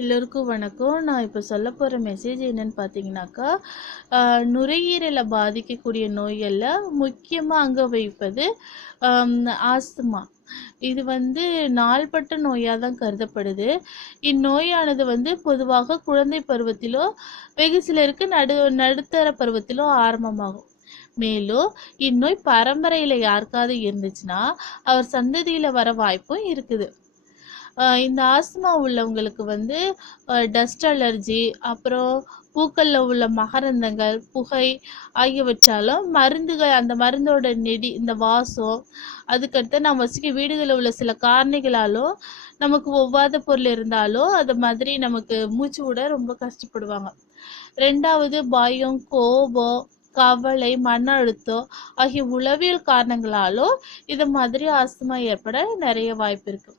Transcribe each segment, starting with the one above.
எல்லோருக்கும் வணக்கம். நான் இப்போ சொல்ல போகிற மெசேஜ் என்னன்னு பார்த்தீங்கன்னாக்கா நுரையீரலை பாதிக்கக்கூடிய நோய்களில் முக்கியமாக அங்கே வைப்பது ஆஸ்துமா. இது வந்து நாள்பட்ட நோயாக தான் கருதப்படுது. இந்நோயானது வந்து பொதுவாக குழந்தை பருவத்திலோ வெகு சிலருக்கு நடு நடுத்தர பருவத்திலோ ஆரம்பமாகும். மேலும் இந்நோய் பரம்பரையில் யாருக்காவது இருந்துச்சுன்னா அவர் சந்ததியில் வர வாய்ப்பும் இருக்குது. இந்த ஆஸ்துமா உள்ளவங்களுக்கு வந்து டஸ்ட் அலர்ஜி அப்புறம் பூக்களில் உள்ள மகரந்தங்கள் புகை ஆகியவற்றாலும் மருந்துகள் அந்த மருந்தோட நெடி இந்த வாசம் அதுக்கடுத்து நம்ம வசிக்க வீடுகளில் உள்ள சில காரணிகளாலும் நமக்கு ஒவ்வாத பொருள் இருந்தாலும் அது மாதிரி நமக்கு மூச்சு விட ரொம்ப கஷ்டப்படுவாங்க. ரெண்டாவது பயம் கோபம் கவலை மன அழுத்தம் ஆகிய உளவியல் காரணங்களாலும் இது மாதிரி ஆஸ்துமா ஏற்பட நிறைய வாய்ப்பு இருக்கு.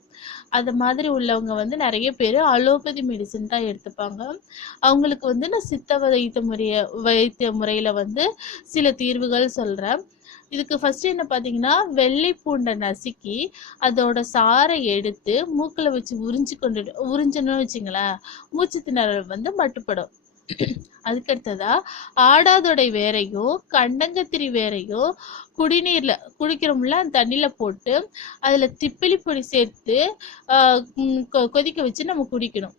அது மாதிரி உள்ளவங்க வந்து நிறைய பேர் அலோபதி மெடிசன் தான் எடுத்துப்பாங்க. அவங்களுக்கு வந்து நான் சித்த வைத்திய முறைய வைத்திய முறையில் வந்து சில தீர்வுகள் சொல்கிறேன் இதுக்கு ஃபர்ஸ்ட் என்ன பார்த்தீங்கன்னா வெள்ளை பூண்டை நசுக்கி அதோட சாறை எடுத்து மூக்கில் வச்சு உறிஞ்சு கொண்டு உறிஞ்சணும்னு வச்சுங்களேன் மூச்சு திணறல் வந்து மட்டுப்படும். அதுக்கடுத்ததா ஆடாதொடை வேரையும் கண்டங்கத்திரி வேரையும் குடிநீர்ல குடிக்கிறோம்ல அந்த தண்ணியில போட்டு அதுல திப்பிலி பொடி சேர்த்து ஆஹ் உம் கொ- கொதிக்க வச்சு நம்ம குடிக்கணும்.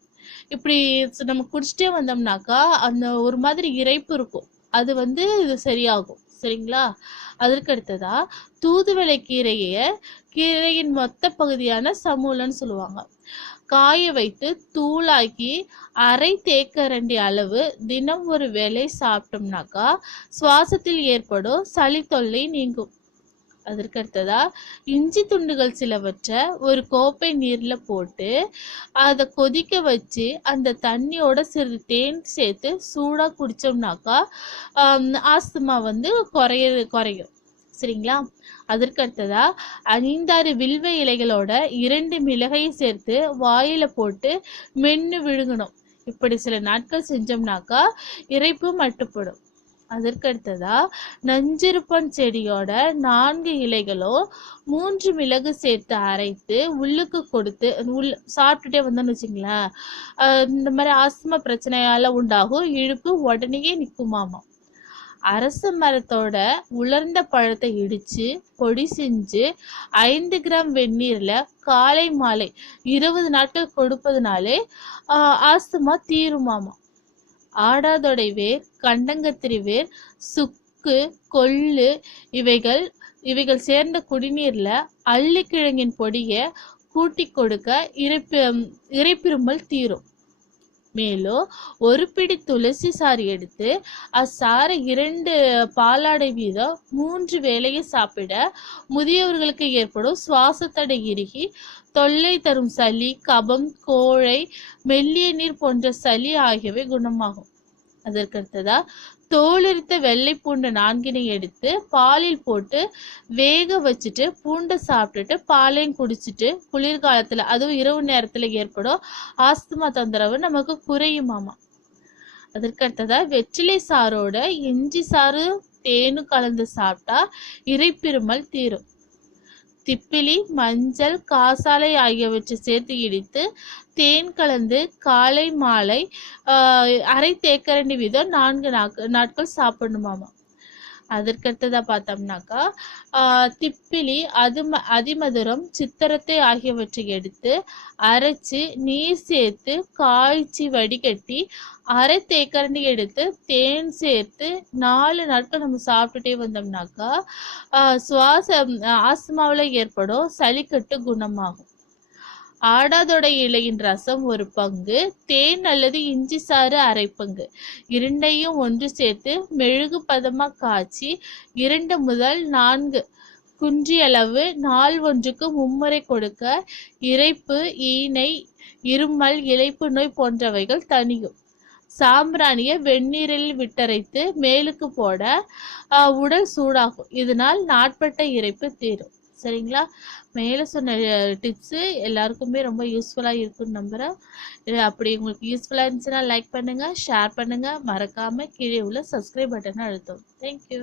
இப்படி நம்ம குடிச்சிட்டே வந்தோம்னாக்கா அந்த ஒரு மாதிரி இரைப்பு இருக்கும். அது வந்து இது சரியாகும். சரிங்களா? அதற்கு அடுத்ததா தூதுவளை கீரையை கீரையின் மொத்த பகுதியான சமூலன்னு சொல்லுவாங்க. காய வைத்து தூளாக்கி அரை தேக்கரண்டி அளவு தினம் ஒரு வேளை சாப்பிட்டோம்னாக்கா சுவாசத்தில் ஏற்படும் சளி தொல்லை நீங்கும். அதற்கடுத்ததா இஞ்சி துண்டுகள் சிலவற்றை ஒரு கோப்பை நீரில் போட்டு அதை கொதிக்க வச்சு அந்த தண்ணியோட சிறிது தேன் சேர்த்து சூடாக குடித்தோம்னாக்கா ஆஸ்துமா வந்து குறைய குறையும். சரிங்களா? அதற்கு அடுத்ததா ஐந்தாறு வில்வ இலைகளோட இரண்டு மிளகையை சேர்த்து வாயில போட்டு மென்னு விழுங்கணும். இப்படி சில நாட்கள் செஞ்சோம்னாக்கா இறைப்பு மட்டுப்படும். அதற்கு அடுத்ததா நஞ்சிருப்பன் செடியோட நான்கு இலைகளோ மூன்று மிளகு சேர்த்து அரைத்து உள்ளுக்கு கொடுத்து உள்ள சாப்பிட்டுட்டே வந்தோம்னு வச்சுங்களேன் ஆஹ் இந்த மாதிரி ஆஸ்துமா பிரச்சனையால உண்டாகும் இழுப்பு உடனேயே நிற்குமாமா அரச மரத்தோட உலர்ந்த பழத்தை இடிச்சு பொடி செஞ்சு ஐந்து கிராம் வெந்நீர்ல காலை மாலை இருபது நாட்கள் கொடுப்பதுனாலே ஆஸ்துமா தீருமாமா. ஆடாதொடை வேர் கண்டங்கத்திரி வேர் சுக்கு கொள்ளு இவைகள் இவைகள் சேர்ந்த குடிநீர்ல அள்ளிக்கிழங்கின் பொடியை கூட்டி கொடுக்க இறைப்பி இறைப்பிருமல் தீரும். மேலும் ஒரு பிடி துளசி சாறு எடுத்து அச்சாறு இரண்டு பாலாடை வீதம் மூன்று வேளையை சாப்பிட முதியவர்களுக்கு ஏற்படும் சுவாசத்தடை இறுகி தொல்லை தரும் சளி கபம் கோழை மெல்லிய நீர் போன்ற சளி ஆகியவை குணமாகும். அதற்கடுத்ததா? தோலிருத்த வெள்ளை பூண்டு நான்கினை எடுத்து பாலில் போட்டு வேக வச்சுட்டு பூண்டை சாப்பிட்டுட்டு பாலையும் குடிச்சிட்டு குளிர்காலத்துல அதுவும் இரவு நேரத்துல ஏற்படும் ஆஸ்துமா தொந்தரவு நமக்கு குறையுமாமா அதற்கடுத்ததா? வெற்றிலை சாரோட இஞ்சி சாறு தேனு கலந்து சாப்பிட்டா இறைப்பிருமல் தீரும். திப்பிலி மஞ்சள் காசாலை ஆகியவற்றை சேர்த்து இடித்து தேன் கலந்து காலை மாலை அரை தேக்கரண்டி வீதம் நான்கு நாட்கள் சாப்பிடணுமாமா? அதற்கடுத்ததா பார்த்தோம்னாக்கா திப்பிலி அதும அதிமதுரம் சித்திரத்தை ஆகியவற்றை எடுத்து அரைச்சு நீர் சேர்த்து காய்ச்சி வடிகட்டி அரை தேக்கரண்டி எடுத்து தேன் சேர்த்து நாலு நாட்கள் நம்ம சாப்பிட்டுட்டே வந்தோம்னாக்கா சுவாச ஆஸ்துமாவில் ஏற்படும் சளிக்கட்டு குணமாகும். ஆடாதொடை இலையின் ரசம் ஒரு பங்கு தேன் அல்லது இஞ்சி சாறு அரை பங்கு. இரண்டையும் ஒன்று சேர்த்து மெழுகு பதமாக காய்ச்சி இரண்டு முதல் நான்கு குன்றியளவு நாள் ஒன்றுக்கு மும்முறை கொடுக்க இரைப்பு ஈனை இருமல் இழைப்பு நோய் போன்றவைகள் தணியும். சாம்பிராணியை வெந்நீரில் விட்டரைத்து மேலுக்கு போட உடல் சூடாகும். இதனால் நாட்பட்ட இரைப்பு தீரும். சரிங்களா? மேலே சொன்ன டிப்ஸு எல்லாருக்குமே ரொம்ப யூஸ்ஃபுல்லாக இருக்குன்னு நம்புகிறேன் இது அப்படி உங்களுக்கு யூஸ்ஃபுல்லாக இருந்துச்சுன்னா லைக் பண்ணுங்கள் ஷேர் பண்ணுங்கள் மறக்காமல் கீழே உள்ள சப்ஸ்கிரைப் பட்டனை அழுத்தவும். தேங்க்யூ